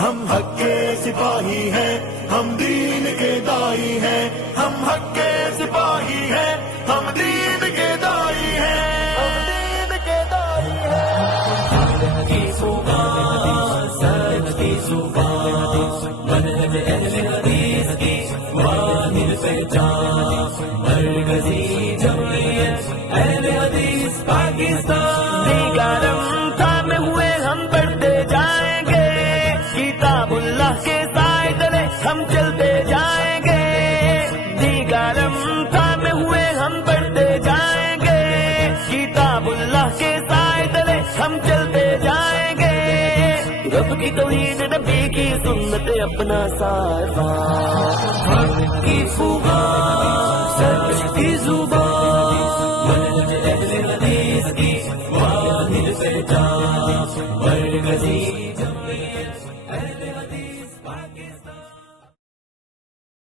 ہم حق کے سپاہی ہیں، ہم دین کے دائی ہیں، ہم حق کے سپاہی ہیں، ہم دین کے دائی ہیں، ہم دین کے دائی ہیں۔ کی زبان سچ کی زبان، منہج اہل حدیث کی واحد پہچان، مرکزی جمعیت اہل حدیث پاکستان۔ دیگرم تھامے ہوئے ہم بڑھتے جائیں گے، کتاب اللہ کے سائے تلے ہم چلتے جائیں گے۔ دیگرم تھامے ہوئے ہم بڑھتے جائیں گے، کتاب اللہ کے سائے تلے ہم چلتے جائیں گے۔ رب کی توحید نبی کی سنت اپنا سارا، حق کی زبان سچ کی زبان،